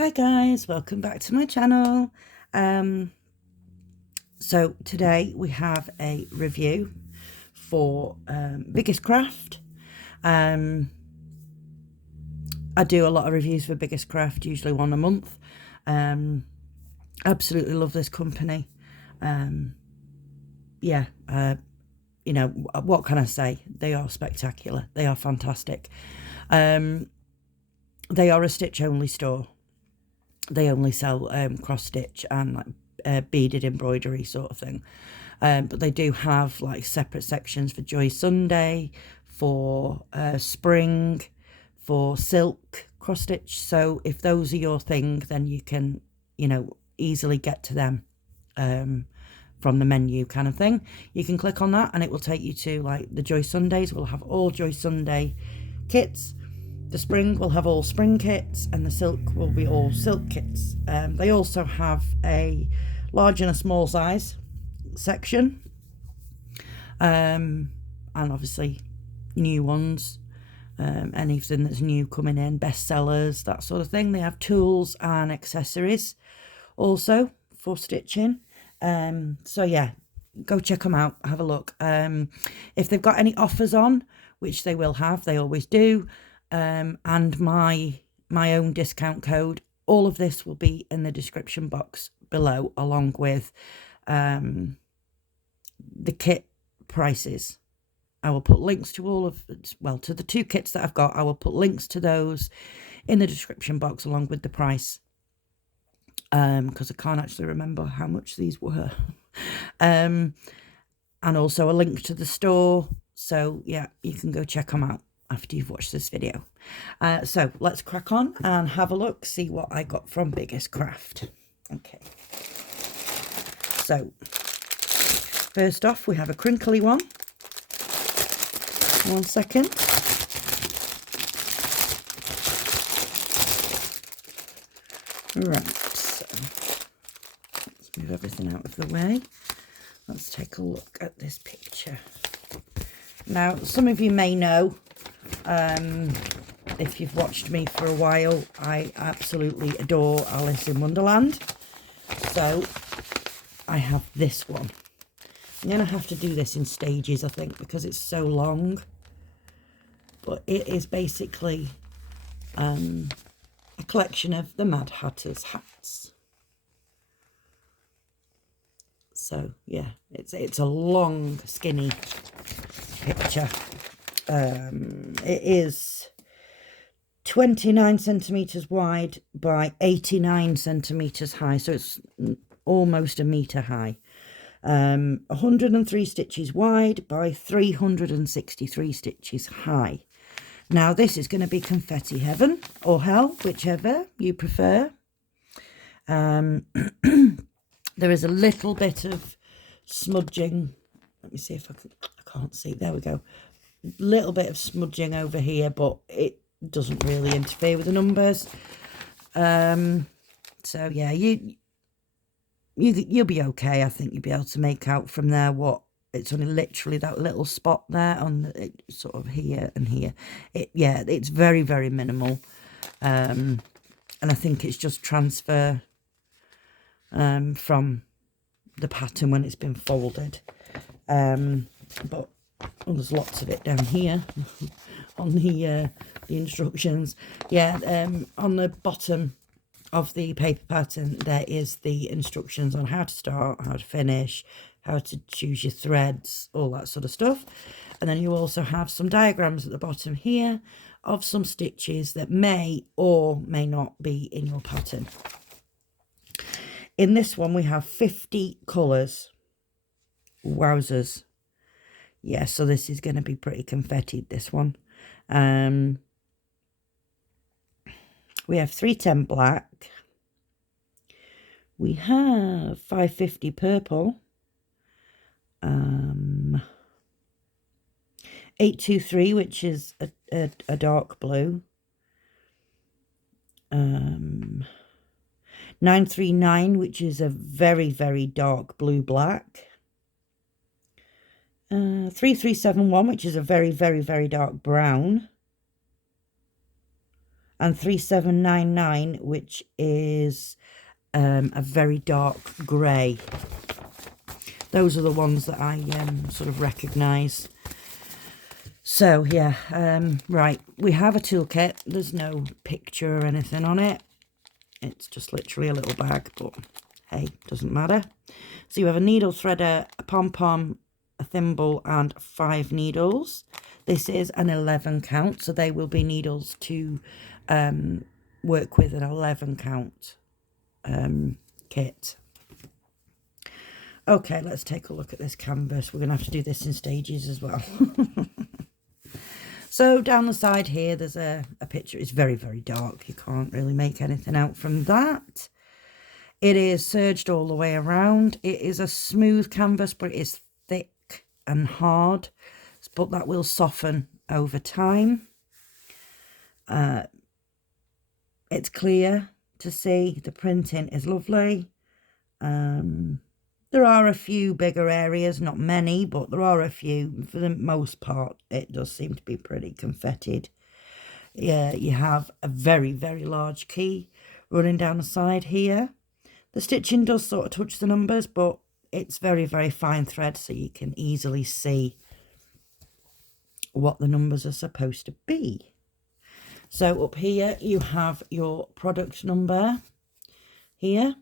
Hi guys, welcome back to my channel. So today we have a review for Biggestcraft. I do a lot of reviews for Biggestcraft, usually one a month. Absolutely love this company. You know, what can I say? They are spectacular. They are fantastic. They are a stitch only store. They only sell cross stitch and like beaded embroidery sort of thing, but they do have like separate sections for Joy Sunday, for spring, for silk cross stitch. So if those are your thing, then you can, you know, easily get to them from the menu kind of thing. You can click on that and it will take you to like the Joy Sundays. We'll have all Joy Sunday kits. The spring will have all spring kits and the silk will be all silk kits. They also have a large and a small size section, and obviously new ones, anything that's new coming in, bestsellers, that sort of thing. They have tools and accessories also for stitching. So yeah, go check them out, have a look. If they've got any offers on, which they will have, they always do, and my own discount code, all of this will be in the description box below, along with the kit prices. I will put links to all of, well, to the two kits that I've got. I will put links to those in the description box along with the price, because I can't actually remember how much these were. And also a link to the store, so yeah, you can go check them out after you've watched this video. So let's crack on and have a look, see what I got from Biggestcraft. Okay, so first off we have a crinkly one. 1 second. Right, so let's move everything out of the way. Let's take a look at this picture. Now, some of you may know, if you've watched me for a while, I absolutely adore Alice in Wonderland. So I have this one. I'm going to have to do this in stages, I think, because it's so long. But it is basically a collection of the Mad Hatter's hats. So yeah, it's a long, skinny picture. It is 29 centimeters wide by 89 centimeters high, so it's almost a meter high. 103 stitches wide by 363 stitches high. Now this is going to be confetti heaven or hell, whichever you prefer. There is a little bit of smudging. Let me see if I can't see. There we go. Little bit of smudging over here, but it doesn't really interfere with the numbers. So yeah, you'll be okay. I think you'll be able to make out from there what it's only literally that little spot there on the, sort of here and here. Yeah, it's very, very minimal, and I think it's just transfer from the pattern when it's been folded. But there's lots of it down here on the instructions. Yeah, on the bottom of the paper pattern there is the instructions on how to start, how to finish, how to choose your threads, all that sort of stuff. And then you also have some diagrams at the bottom here of some stitches that may or may not be in your pattern. In this one we have 50 colours. Wowzers. Yeah, so this is going to be pretty confetti, this one. We have 310 black. We have 550 purple. 823, which is a dark blue. 939, which is a very, very dark blue black. 3371, which is a very, very, very dark brown. and 3799, which is a very dark grey. Those are the ones that I sort of recognise. So yeah, right, we have a toolkit. There's no picture or anything on it. It's just literally a little bag, but hey, doesn't matter. So you have a needle threader, a pom-pom, a thimble, and 5 needles. This is an 11 count, so they will be needles to work with an 11 count kit. Okay, let's take a look at this canvas. We're going to have to do this in stages as well. So down the side here, there's a picture. It's very, very dark. You can't really make anything out from that. It is serged all the way around. It is a smooth canvas, but it is thick and hard. But that will soften over time. It's clear to see. The printing is lovely. There are a few bigger areas, not many, but there are a few. For the most part, it does seem to be pretty confettied. Yeah, you have a very, very large key running down the side here. The stitching does sort of touch the numbers, but it's very, very fine thread, so you can easily see what the numbers are supposed to be. So up here, you have your product number here.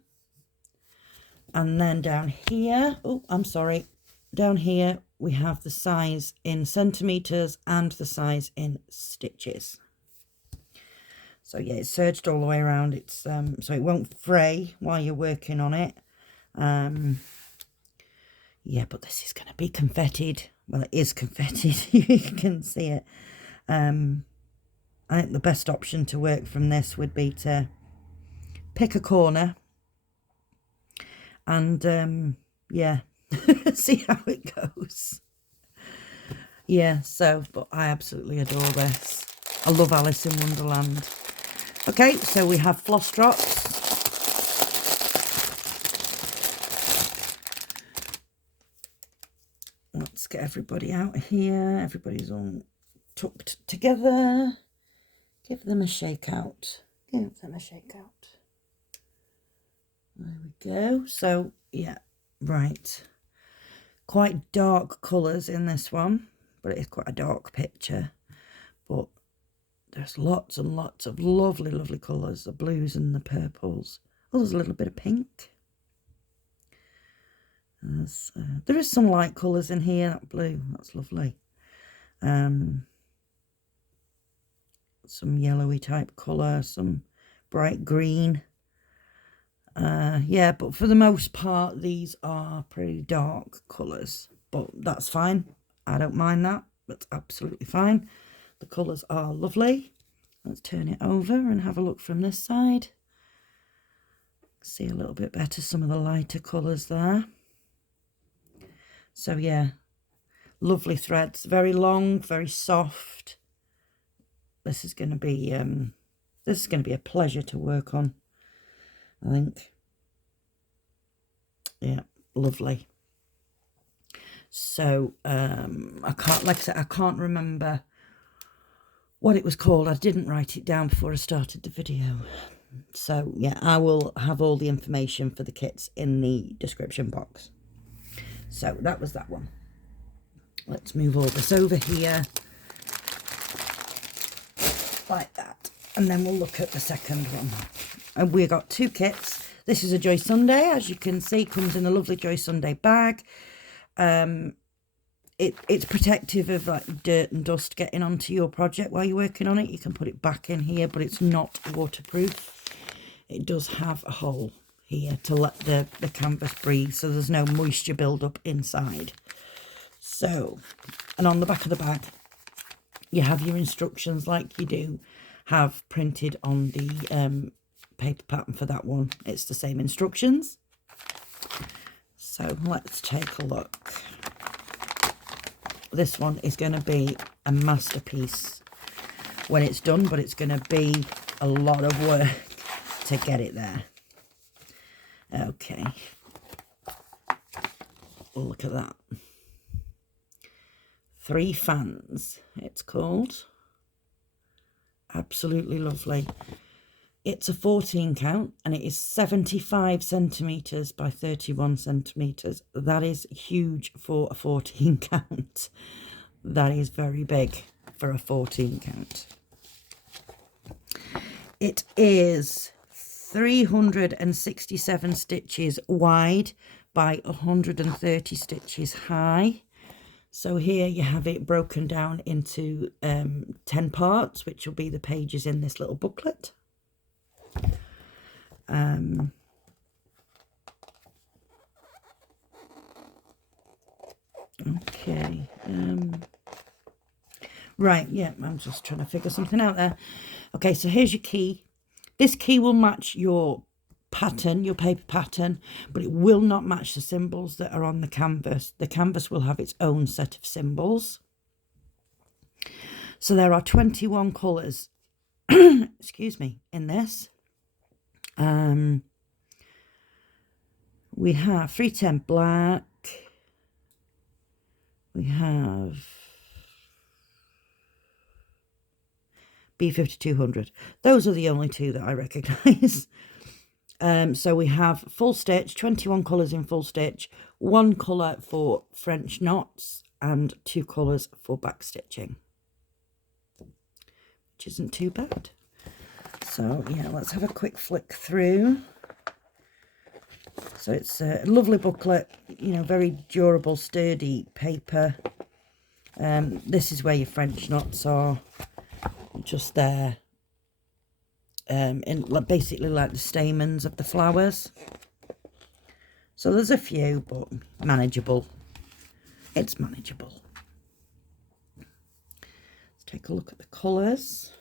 And then down here, oh, I'm sorry, down here we have the size in centimetres and the size in stitches. So yeah, it's serged all the way around. It's so it won't fray while you're working on it. Yeah, but this is going to be confettied. Well, it is confettied. You can see it. I think the best option to work from this would be to pick a corner and yeah, see how it goes. Yeah, so, but I absolutely adore this. I love Alice in Wonderland. Okay, so we have floss drops. Let's get everybody out here. Everybody's all tucked together. Give them a shake out. Give them a shake out. There we go. So, yeah, right. Quite dark colours in this one, but it is quite a dark picture. But there's lots and lots of lovely, lovely colours, the blues and the purples. Oh, there's a little bit of pink. There is some light colours in here, that blue, that's lovely. Some yellowy type colour, some bright green. Yeah, but for the most part, these are pretty dark colours, but that's fine. I don't mind that. That's absolutely fine. The colours are lovely. Let's turn it over and have a look from this side. See a little bit better some of the lighter colours there. So yeah, lovely threads, very long, very soft. This is going to be a pleasure to work on, I think. Yeah, lovely. So I can't, like I said, I can't remember what it was called. I didn't write it down before I started the video. So yeah, I will have all the information for the kits in the description box. So that was that one. Let's move all this over here like that, and then we'll look at the second one. And we got 2 kits. This is a Joy Sunday, as you can see, comes in a lovely Joy Sunday bag. It's protective of like dirt and dust getting onto your project while you're working on it. You can put it back in here, but it's not waterproof. It does have a hole here to let the canvas breathe, so there's no moisture build up inside. So, and on the back of the bag, you have your instructions like you do have printed on the paper pattern for that one. It's the same instructions. So let's take a look. This one is going to be a masterpiece when it's done, but it's going to be a lot of work to get it there. Okay. Look at that. 3 fans, it's called. Absolutely lovely. It's a 14 count and it is 75 centimetres by 31 centimetres. That is huge for a 14 count. That is very big for a 14 count. It is 367 stitches wide by 130 stitches high. So here you have it broken down into 10 parts, which will be the pages in this little booklet. Okay. Right, yeah, I'm just trying to figure something out there. Okay, so here's your key. This key will match your pattern, your paper pattern, but it will not match the symbols that are on the canvas. The canvas will have its own set of symbols. So there are 21 colours, excuse me, in this. We have 310 black. We have B5200. Those are the only two that I recognise. So we have full stitch, 21 colours in full stitch, 1 colour for French knots and 2 colours for back stitching, which isn't too bad. So yeah, let's have a quick flick through. So it's a lovely booklet, you know, very durable, sturdy paper. This is where your French knots are, just there. In basically like the stamens of the flowers. So there's a few, but manageable. It's manageable. Let's take a look at the colours.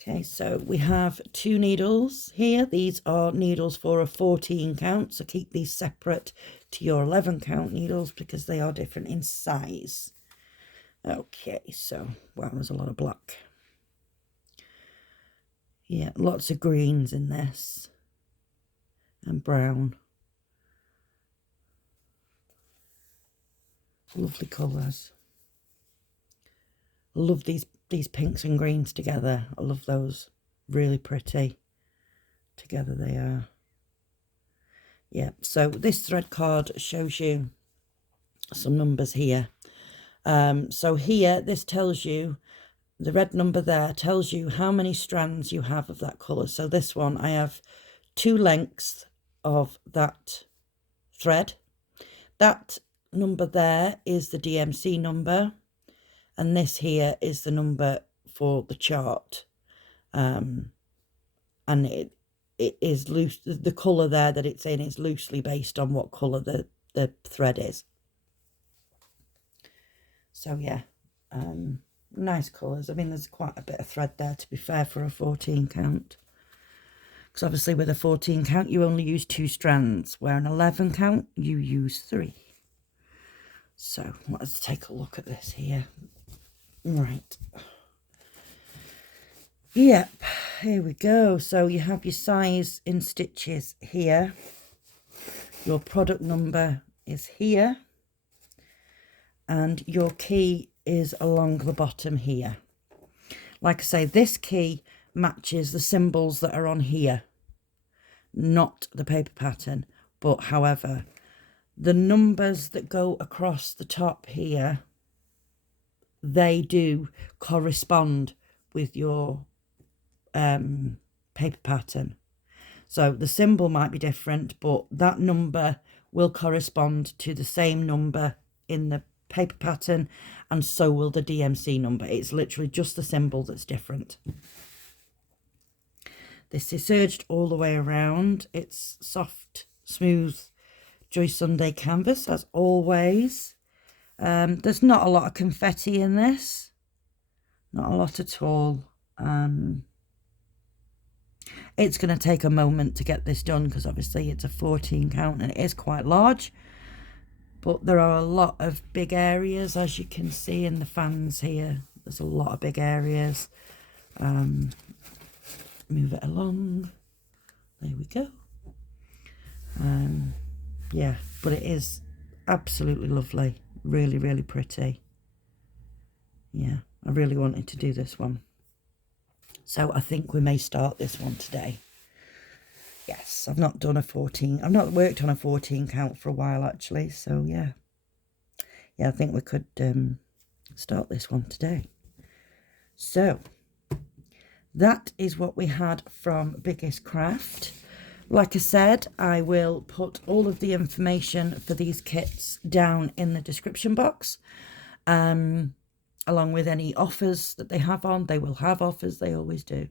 Okay, so we have 2 needles here. These are needles for a 14 count, so keep these separate to your 11 count needles because they are different in size. Okay, so, wow, there's a lot of black. Yeah, lots of greens in this and brown. Lovely colours. I love these pinks and greens together. I love those. Really pretty. Together they are. Yeah, so this thread card shows you some numbers here. So here, this tells you, the red number there tells you how many strands you have of that colour. So this one, I have 2 lengths of that thread. That number there is the DMC number. And this here is the number for the chart. And it is loose. The colour there that it's in is loosely based on what colour the thread is. So yeah, nice colours. I mean, there's quite a bit of thread there, to be fair, for a 14 count. Because obviously with a 14 count, you only use 2 strands, where an 11 count, you use 3. So let's take a look at this here. Right. Yep, here we go. So you have your size in stitches here. Your product number is here. And your key is along the bottom here. Like I say, this key matches the symbols that are on here, not the paper pattern. But however, the numbers that go across the top here, they do correspond with your paper pattern. So the symbol might be different, but that number will correspond to the same number in the paper pattern, and so will the DMC number. It's literally just the symbol that's different. This is serged all the way around. It's soft, smooth Joy Sunday canvas, as always. There's not a lot of confetti in this. Not a lot at all. It's going to take a moment to get this done because obviously it's a 14 count and it is quite large. But there are a lot of big areas, as you can see in the fans here. There's a lot of big areas. Move it along. There we go. Yeah, but it is absolutely lovely. Really, really pretty. Yeah, I really wanted to do this one. So I think we may start this one today. Yes, I've not done a 14. I've not worked on a 14 count for a while, actually. So, yeah. Yeah, I think we could start this one today. So, that is what we had from Biggestcraft. Like I said, I will put all of the information for these kits down in the description box, along with any offers that they have on. They will have offers, they always do.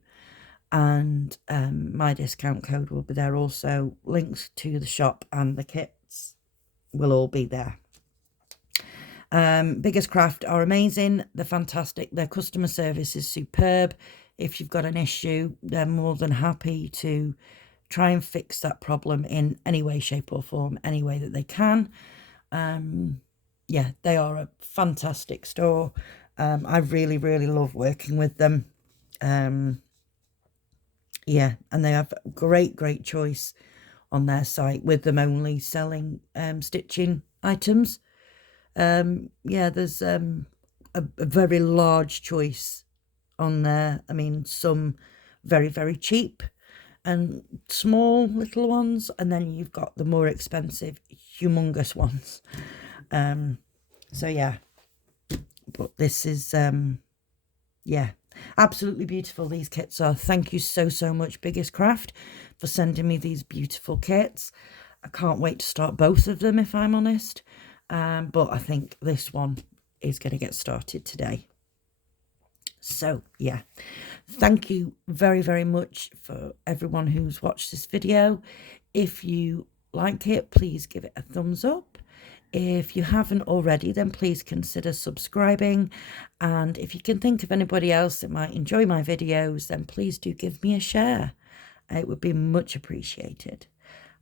And my discount code will be there also. Links to the shop and the kits will all be there. Biggestcraft are amazing. They're fantastic. Their customer service is superb. If you've got an issue, they're more than happy to try and fix that problem in any way, shape or form, any way that they can. Yeah, they are a fantastic store. I really, really love working with them. Yeah, and they have great choice on their site, with them only selling stitching items. Yeah, there's a very large choice on there. I mean, some very cheap and small little ones, and then you've got the more expensive humongous ones. So yeah, but this is yeah, absolutely beautiful, these kits are. Thank you so much, Biggestcraft, for sending me these beautiful kits. I can't wait to start both of them, if I'm honest. But I think this one is going to get started today. So yeah, thank you very much for everyone who's watched this video. If you like it, please give it a thumbs up. If you haven't already, then please consider subscribing. And if you can think of anybody else that might enjoy my videos, then please do give me a share. It would be much appreciated.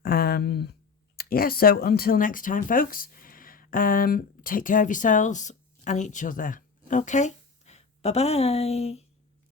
Yeah, so until next time, folks, take care of yourselves and each other. Okay, bye-bye.